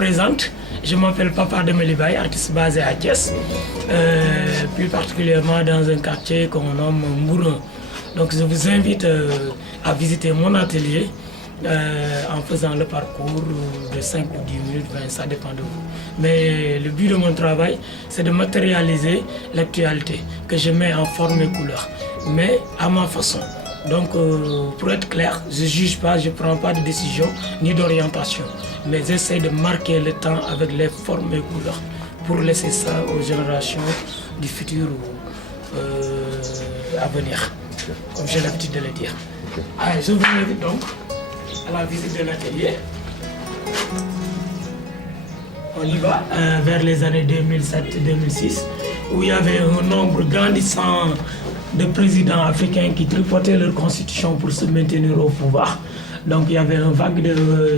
présente, je m'appelle Papa Demeli Baye, artiste basé à Thiès, plus particulièrement dans un quartier qu'on nomme Mouron. Donc je vous invite à visiter mon atelier en faisant le parcours de 5 ou 10 minutes, 20, ça dépend de vous. Mais le but de mon travail, c'est de matérialiser l'actualité que je mets en forme et couleur, mais à ma façon. Donc pour être clair, je ne juge pas, je ne prends pas de décision ni d'orientation, mais j'essaie de marquer le temps avec les formes et couleurs pour laisser ça aux générations du futur à venir, comme j'ai l'habitude de le dire. Allez, je vous invite donc à la visite de l'atelier. On y va vers les années 2007-2006, où il y avait un nombre grandissant de présidents africains qui tripotaient leur constitution pour se maintenir au pouvoir. Donc il y avait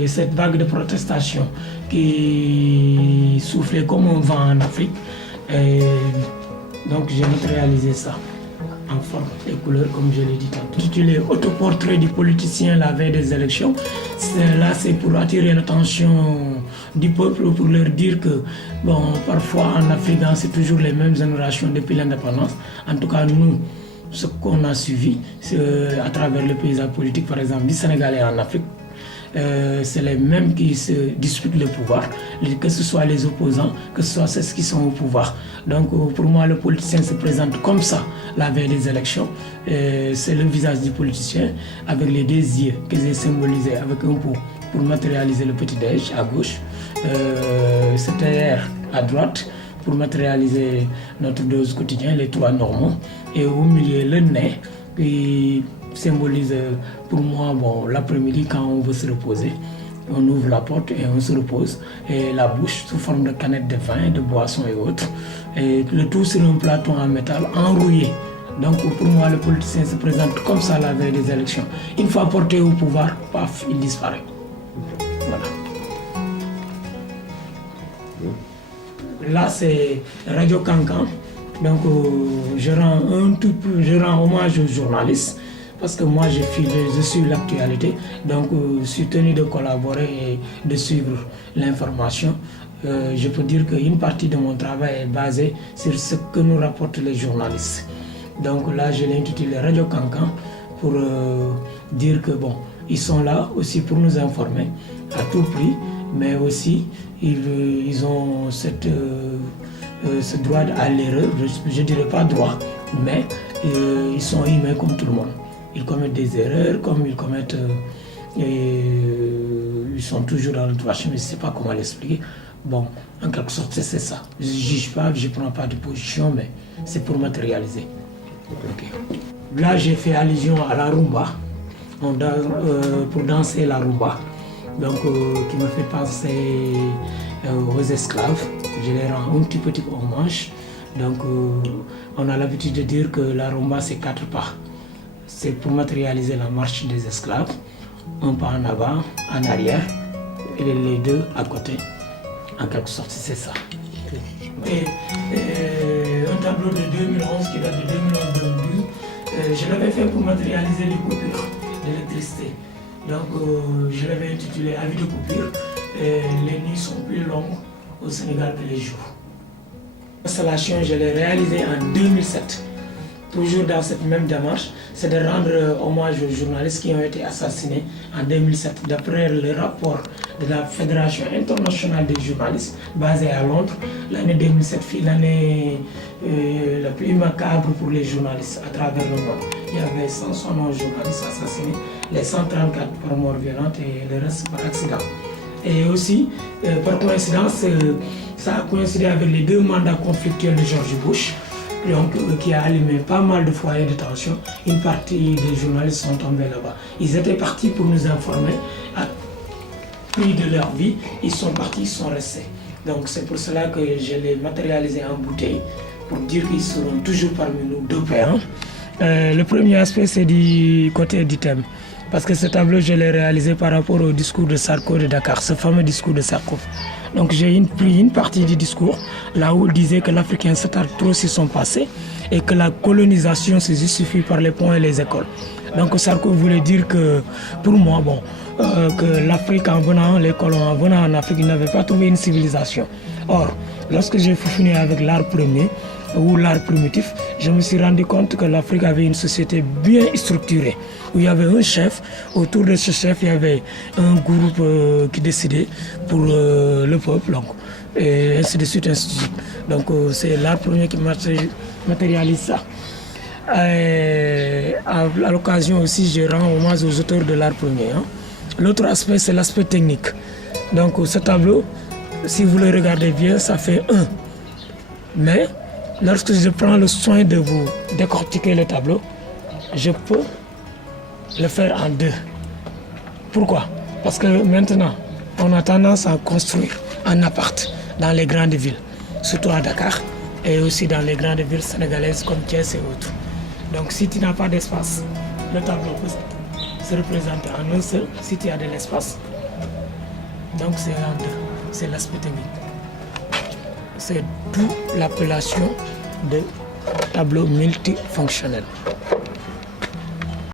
cette vague de protestation qui soufflait comme un vent en Afrique. Et donc j'ai matérialisé ça en forme et couleur, comme je l'ai dit tantôt. Intitulé Autoportrait du politicien la veille des élections. Là, c'est pour attirer l'attention du peuple, pour leur dire que, bon, parfois en Afrique, c'est toujours les mêmes générations depuis l'indépendance. En tout cas, nous, ce qu'on a suivi, à travers le paysage politique, par exemple, du Sénégal et en Afrique, c'est les mêmes qui se disputent le pouvoir, que ce soit les opposants, que ce soit ceux qui sont au pouvoir. Donc pour moi, le politicien se présente comme ça la veille des élections. C'est le visage du politicien avec les deux yeux que j'ai symbolisés avec un pot pour matérialiser le petit déj à gauche, CTR à droite pour matérialiser notre dose quotidienne, les trois normaux, et au milieu le nez qui symbolise pour moi l'après-midi quand on veut se reposer. On ouvre la porte et on se repose. Et la bouche sous forme de canettes de vin, de boissons et autres. Et le tout sur un plateau en métal enrouillé. Donc pour moi, le politicien se présente comme ça la veille des élections. Une fois porté au pouvoir, paf, il disparaît. Voilà. Là, c'est Radio Cancan. Donc je rends hommage aux journalistes. Parce que moi, je suis l'actualité, donc je suis tenu de collaborer et de suivre l'information. Je peux dire qu'une partie de mon travail est basée sur ce que nous rapportent les journalistes. Donc là, je l'ai intitulé Radio Cancan pour dire que ils sont là aussi pour nous informer à tout prix, mais aussi ils ont ce droit à l'erreur, je ne dirais pas droit, mais ils sont humains comme tout le monde. Ils commettent des erreurs, comme ils commettent... ils sont toujours dans le droit chemin, je ne sais pas comment l'expliquer. Bon, en quelque sorte, c'est ça. Je ne juge pas, je ne prends pas de position, mais c'est pour matérialiser. Okay. Là, j'ai fait allusion à la rumba, pour danser la rumba, donc qui me fait penser aux esclaves. Je les rends un petit hommage. Donc, on a l'habitude de dire que la rumba, c'est 4 pas. C'est pour matérialiser la marche des esclaves, un pas en avant, en arrière, et les deux à côté. En quelque sorte, c'est ça. Et un tableau de 2011 qui date de 2011-2012, je l'avais fait pour matérialiser les coupures d'électricité. Donc, je l'avais intitulé Avis de coupure. Les nuits sont plus longues au Sénégal que les jours. L'installation, je l'ai réalisée en 2007. Toujours dans cette même démarche, c'est de rendre hommage aux journalistes qui ont été assassinés en 2007. D'après le rapport de la Fédération internationale des journalistes, basée à Londres, l'année 2007 fut l'année la plus macabre pour les journalistes à travers le monde. Il y avait 171 journalistes assassinés, les 134 par mort violente et le reste par accident. Et aussi, par coïncidence, ça a coïncidé avec les 2 mandats conflictuels de George Bush, donc, qui a allumé pas mal de foyers de tension. Une partie des journalistes sont tombés là-bas. Ils étaient partis pour nous informer à prix de leur vie. Ils sont partis, ils sont restés. Donc c'est pour cela que je l'ai matérialisé en bouteille pour dire qu'ils seront toujours parmi nous de paix. Le premier aspect, c'est du côté du thème. Parce que ce tableau, je l'ai réalisé par rapport au discours de Sarko de Dakar, ce fameux discours de Sarko. Donc j'ai pris une partie du discours, là où il disait que l'Africain s'attarde trop sur son passé et que la colonisation se justifie par les ponts et les écoles. Donc Sarko voulait dire que, pour moi, que l'Afrique, en venant, les colons en venant en Afrique, ils n'avaient pas trouvé une civilisation. Or, lorsque j'ai fini avec l'art premier, ou l'art primitif, je me suis rendu compte que l'Afrique avait une société bien structurée, où il y avait un chef, autour de ce chef, il y avait un groupe qui décidait pour le peuple, donc, et ainsi de suite, ainsi de suite. Donc c'est l'art premier qui matérialise ça. Et à l'occasion aussi, je rends hommage aux auteurs de l'art premier. Hein. L'autre aspect, c'est l'aspect technique. Donc ce tableau, si vous le regardez bien, ça fait 1. Mais lorsque je prends le soin de vous décortiquer le tableau, je peux le faire en 2. Pourquoi? Parce que maintenant, on a tendance à construire en appart dans les grandes villes, surtout à Dakar et aussi dans les grandes villes sénégalaises comme Thiès et autres. Donc si tu n'as pas d'espace, le tableau peut se représenter en un seul si tu as de l'espace. Donc c'est en 2, c'est l'aspect technique. C'est d'où l'appellation de tableau multifonctionnel.